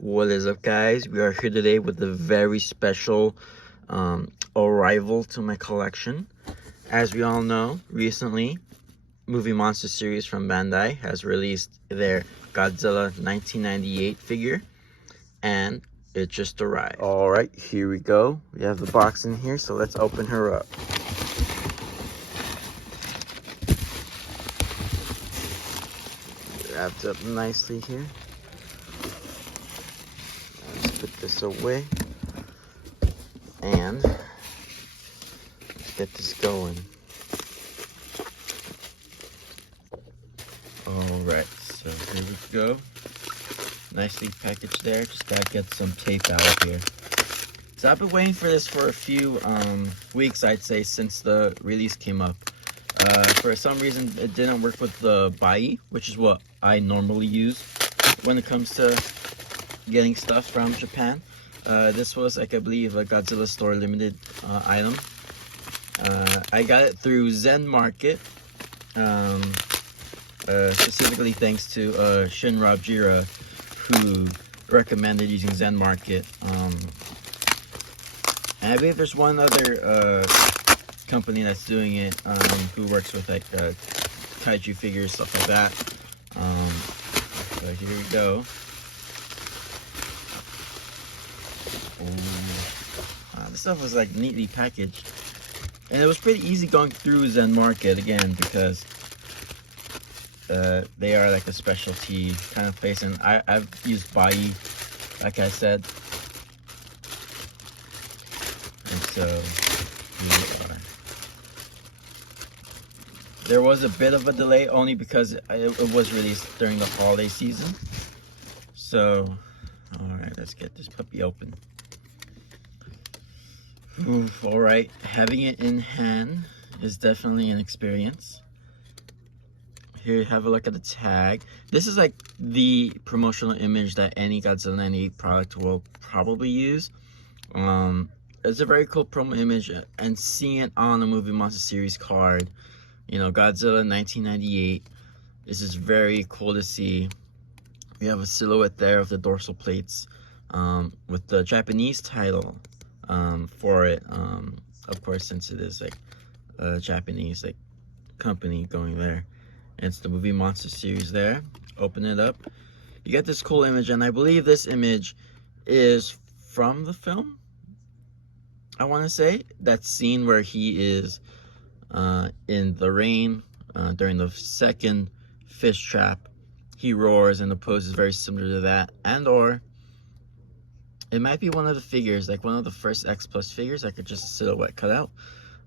What is up, guys? We are here today with a very special arrival to my collection. As we all know, recently, Movie Monster series from Bandai has released their Godzilla 1998 figure, and it just arrived. All right, here we go. We have the box in here, so let's open her up. Wrapped up nicely here. Let's put this away and let's get this going. All right, so here we go. Nicely packaged there. Just gotta get some tape out here. So I've been waiting for this for a few weeks, I'd say, since the release came up. For some reason, it didn't work with the Bai, which is what I normally use when it comes to getting stuff from Japan. This was, like, I believe, a Godzilla store limited item. I got it through Zen Market, specifically thanks to Shinra Jira, who recommended using Zen Market. And I believe there's one other company that's doing it, who works with like kaiju figures, stuff like that. So here we go. This stuff was like neatly packaged, and it was pretty easy going through Zen Market again because they are like a specialty kind of place, and I've used Bai, like I said, and so here we are. There was a bit of a delay only because it was released during the holiday season. So, alright, let's get this puppy open. Alright, having it in hand is definitely an experience. Here you have a look at the tag. This is like the promotional image that any Godzilla 98 product will probably use. It's a very cool promo image, and seeing it on a Movie Monster series card, you know, Godzilla 1998, this is very cool to see. We have a silhouette there of the dorsal plates, with the Japanese title for it, of course, since it is like a Japanese like company going there. And it's the Movie Monster series there. Open it up, you get this cool image, and I believe this image is from the film, I want to say. That scene where he is in the rain during the second fish trap, he roars, and the pose is very similar to that. And or it might be one of the figures, like one of the first X Plus figures, like just a silhouette cut out.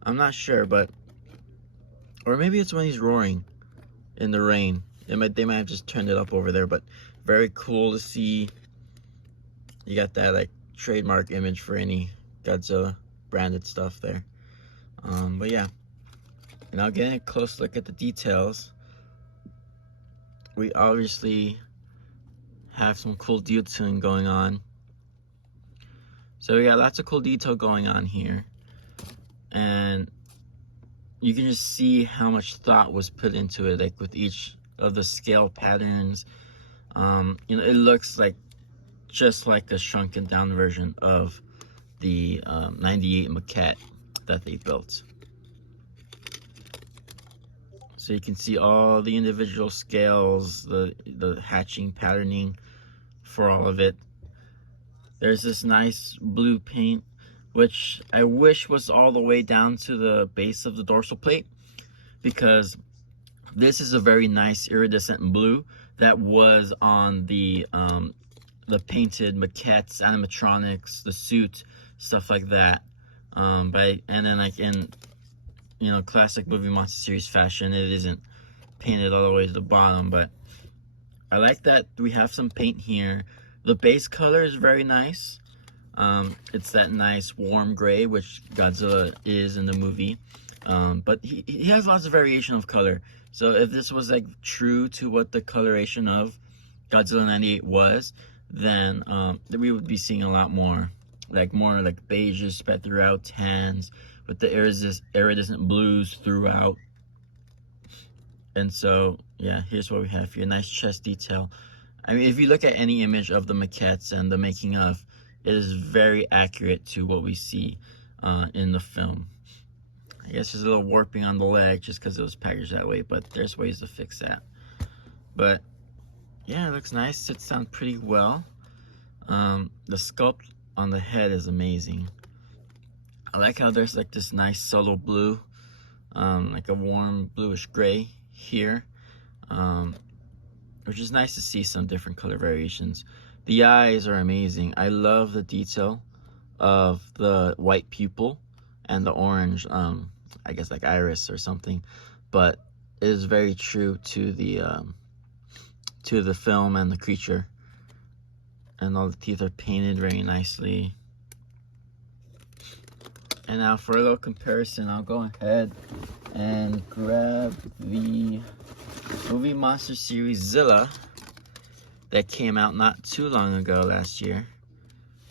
I'm not sure, but or maybe it's when he's roaring in the rain. They might have just turned it up over there, but very cool to see. You got that like trademark image for any Godzilla branded stuff there. But yeah, now getting a close look at the details, we obviously have some cool detailing going on. So we got lots of cool detail going on here, and you can just see how much thought was put into it, like with each of the scale patterns. You know, it looks like just like a shrunken down version of the 98 maquette that they built. So you can see all the individual scales, the hatching patterning for all of it. There's this nice blue paint, which I wish was all the way down to the base of the dorsal plate, because this is a very nice iridescent blue that was on the painted maquettes, animatronics, the suit, stuff like that. And then like in, you know, classic Movie Monster series fashion, it isn't painted all the way to the bottom, but I like that we have some paint here. The base color is very nice. It's that nice warm gray, which Godzilla is in the movie. But he has lots of variation of color. So if this was like true to what the coloration of Godzilla 98 was, then we would be seeing a lot more like beiges spread throughout, tans with the iridescent blues throughout. And so yeah, here's what we have here. Nice chest detail. I mean, if you look at any image of the maquettes and the making of, it is very accurate to what we see in the film. I guess there's a little warping on the leg just because it was packaged that way, but there's ways to fix that. But yeah, it looks nice, sits down pretty well. The sculpt on the head is amazing. I like how there's like this nice subtle blue, like a warm bluish gray here, which is nice to see some different color variations. The eyes are amazing. I love the detail of the white pupil and the orange, I guess like iris or something, but it is very true to the film and the creature. And all the teeth are painted very nicely. And now for a little comparison, I'll go ahead and grab the Movie Monster Series Zilla that came out not too long ago last year,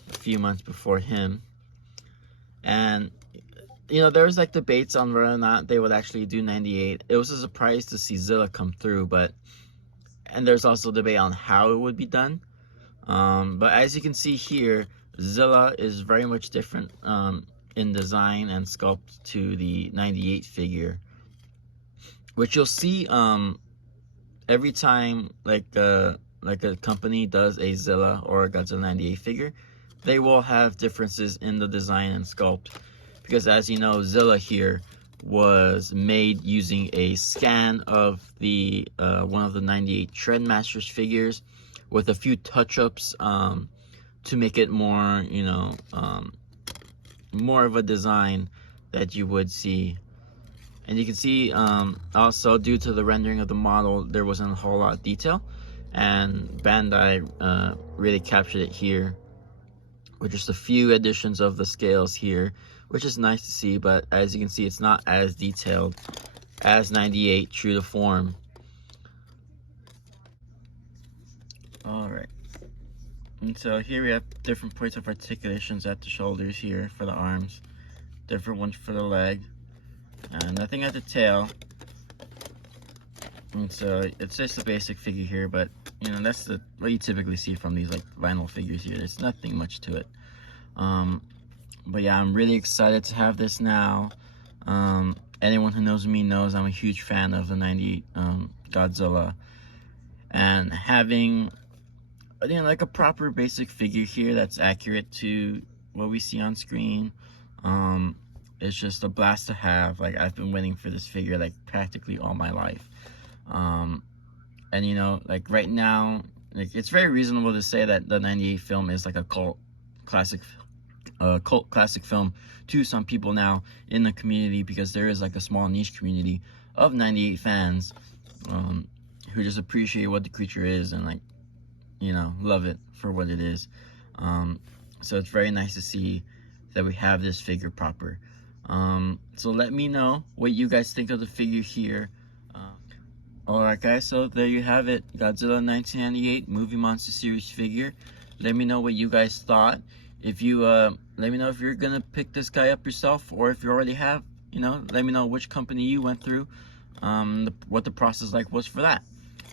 a few months before him. And you know, there was like debates on whether or not they would actually do 98. It was a surprise to see Zilla come through, and there's also debate on how it would be done. But as you can see here, Zilla is very much different in design and sculpt to the 98 figure, which you'll see every time like a company does a Zilla or a Godzilla 98 figure, they will have differences in the design and sculpt, because as you know, Zilla here was made using a scan of the one of the 98 Trendmasters figures with a few touch-ups to make it more, you know, more of a design that you would see. And you can see also, due to the rendering of the model, there wasn't a whole lot of detail, and Bandai really captured it here with just a few additions of the scales here, which is nice to see. But as you can see, it's not as detailed as 98, true to form. Alright, and so here we have different points of articulations at the shoulders here for the arms, different ones for the leg, and nothing at the tail. And so it's just a basic figure here, but you know, that's what you typically see from these like vinyl figures here. There's nothing much to it. But yeah, I'm really excited to have this now. Anyone who knows me knows I'm a huge fan of the 98 Godzilla, and having, you know, like a proper basic figure here that's accurate to what we see on screen, it's just a blast to have. Like, I've been waiting for this figure like practically all my life. And you know, like right now, like it's very reasonable to say that the 98 film is like a cult classic film to some people now in the community, because there is like a small niche community of 98 fans who just appreciate what the creature is and, like, you know, love it for what it is. So it's very nice to see that we have this figure proper. So let me know what you guys think of the figure here. Alright guys, so there you have it, Godzilla 1998 Movie Monster Series figure. Let me know what you guys thought. If you let me know if you're gonna pick this guy up yourself, or if you already have, you know, let me know which company you went through, what the process like was for that.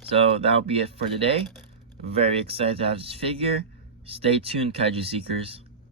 So that'll be it for today. Very excited to have this figure. Stay tuned, Kaiju Seekers.